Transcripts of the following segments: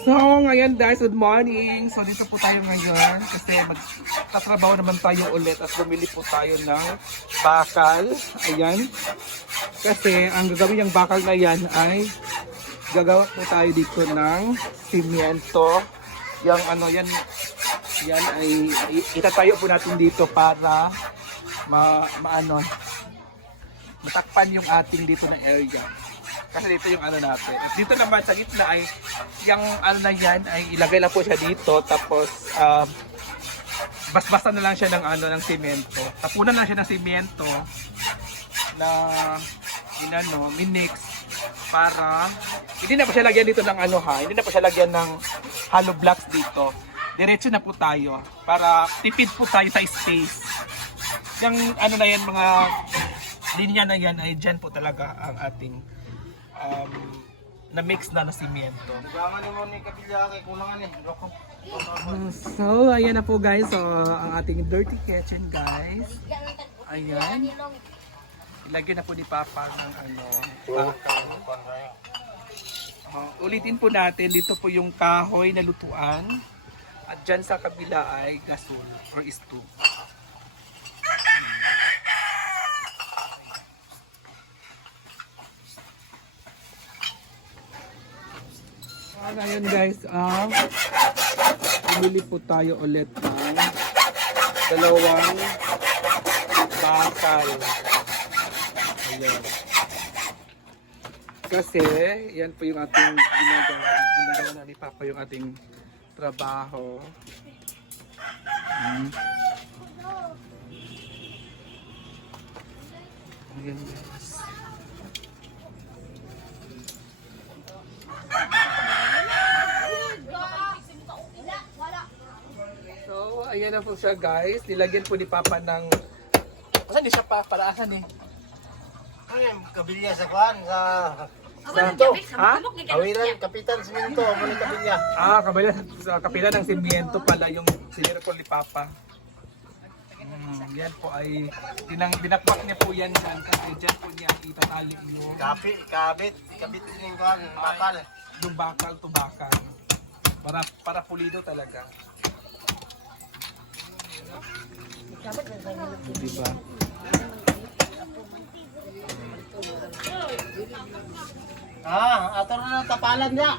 So, ngayon guys, good morning. So, dito po tayo ngayon kasi magtatrabaho naman tayo ulit at bumili po tayo ng bakal. Ayan. Kasi ang gagawin yung bakal na yan ay gagawa po tayo dito ng simyento. Yung ano yan, yan ay itatayo po natin dito para ma, maano, matakpan yung ating dito na area. Kasi dito yung ano natin. At dito naman sa gitna ay yung ano na yan ay ilagay lang po siya dito tapos um, basbasan na lang siya ng ano ng semento. Tapunan lang siya ng semento na inano, minix para hindi na po siya lagyan dito ng ano ha, hindi na po siya lagyan ng hollow blocks dito. Diretso na po tayo para tipid po tayo sa space. Yung ano na yan mga linya na yan ay dyan po talaga ang ating um, na mix na na simyento. Gangan mo ni kapilya kay kulangan eh. Loko. So, ayan na po guys. So, ang ating dirty kitchen guys. Ayan. Ilagyan na po ni Papa ng ano, bakal. Uh, ulitin po natin, dito po yung kahoy na lutuan. At dyan sa kabila ay gasol or stew. Ah, ngayon guys, ah, bumili po tayo ulit ng dalawang bakal. Ayan. Kasi, yan po yung ating ginagawa. Ginagawa na ni Papa yung ating trabaho. Hmm. Ayan guys. So, ayan na po siya guys. Nilagyan po ni Papa ng... Asan di siya pa? Para asan eh? Ano yan? Kabilya sa kwan sa Ha? Awiran, Kapitan Siminto, mo ni kapilya. Ah, kabila sa kapila ng simyento pala yung sinira po ni Papa. Mm, yan po ay tinang binakbak niya po yan dyan kasi dyan po niya itatali yung, Kapi, kabit, kabit din kwan, makal. yung bakal to bakal. Para, para pulido talaga. Diba? Ah, ato na ng tapalan niya.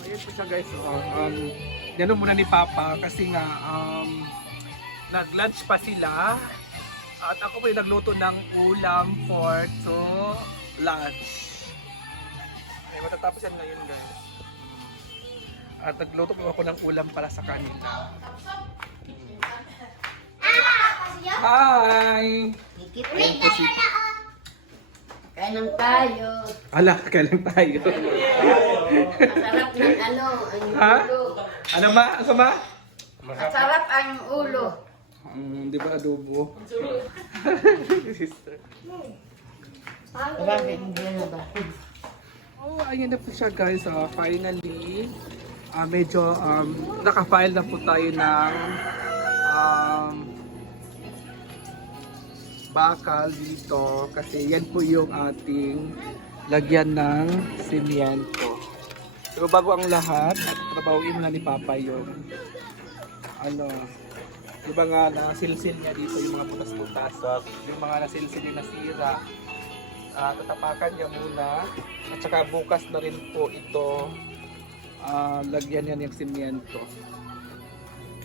Ayun po siya guys. Oh, um, yan muna ni Papa kasi nga um, nag-lunch pa sila. At ako po yung nagluto ng ulam for to lunch. Ay, matatapos yan ngayon guys. At nagluto po ako ng ulam para sa kanila. Hi! Ayan po si... Kailan tayo? Ala, kailan tayo? Masarap ng ano, ang Ha? ulo. ano ba? Ano ba? Masarap ang ulo. Mm, di ba adobo? Sister. Bakit hindi na ba? Oh, ayan na po siya guys. Ah, finally, ah, medyo um, nakafile na po tayo ng bakal dito kasi yan po yung ating lagyan ng simyento. Pero bago ang lahat, trabawin muna ni Papa yung ano, yung mga nasilsil niya dito, yung mga putas-putas, yung mga nasilsil yung nasira. Ah, tatapakan niya muna at saka bukas na rin po ito ah, lagyan niya ng simyento.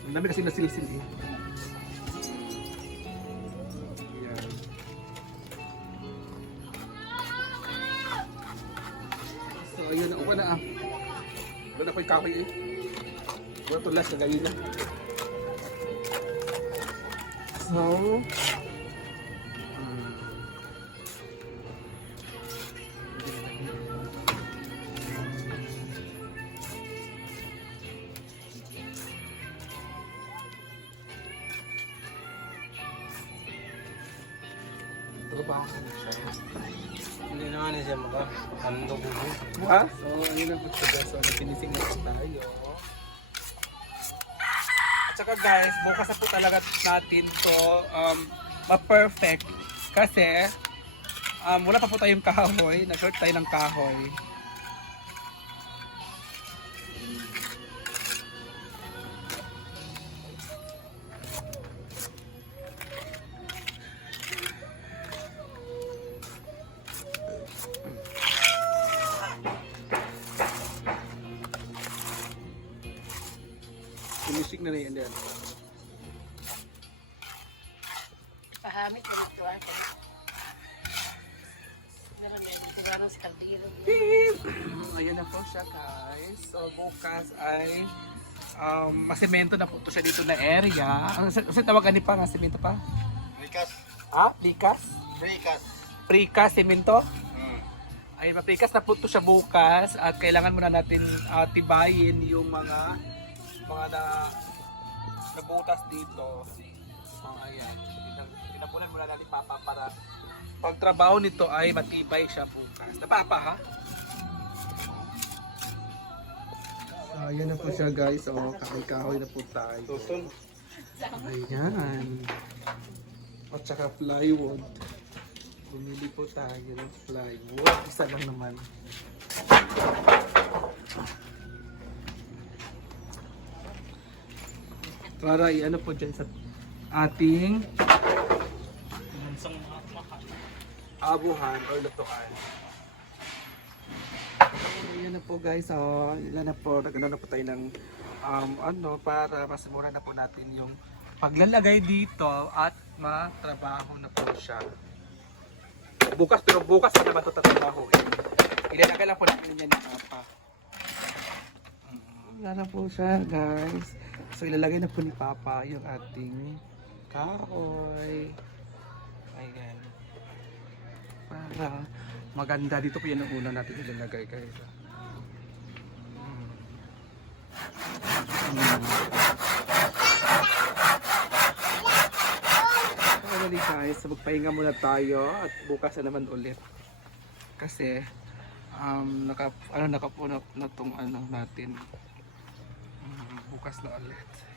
Ang dami kasi nasilsil eh. Kahoy eh. Wala tulas na ganyan. So, Siya. Hindi naman na siya maka. Ha? So, ayun ang guys. So, nagpinising na tayo. At saka guys, bukas na po talaga natin to um, ma-perfect. Kasi, um, wala pa po tayong kahoy. Nag-short tayo ng kahoy. Finishing na na yan. Pahamit na ito ako. Ayan na po siya guys. So bukas ay um, masemento na po to siya dito na area. Ang sa, tawagan ni pa nga semento pa? Rikas. Ah, likas? Rikas. Precast semento? Hmm. Ay, maprikas na po to siya bukas at kailangan muna natin ah, tibayin yung mga mga na nabutas dito. So, ayan. Tin- Tinapunan muna natin papa para pagtrabaho nito ay matibay siya bukas. Napapa ha? So, ayan na po siya guys. O, kahoy-kahoy na po tayo. Ayan. At saka plywood. Bumili po tayo ng plywood. Isa lang naman. Para i-ano po dyan sa ating abuhan or lutuan. Ayan na po guys, oh, ilan na po, nagano na po tayo ng um, ano, para masimula na po natin yung paglalagay dito at matrabaho na po siya. Bukas, pero bukas pa naman ito tatrabaho. Eh. Ilalagay lang po natin yan ni Papa. Mm, Wala na po siya guys. So ilalagay na po ni Papa yung ating kahoy. Ayan. Para maganda dito po yan ang una natin ilalagay guys. Mm. Mm. Finally guys, magpahinga muna tayo at bukas na naman ulit. Kasi um naka ano nakapuno na tong ano natin. Mm, bukas na ulit.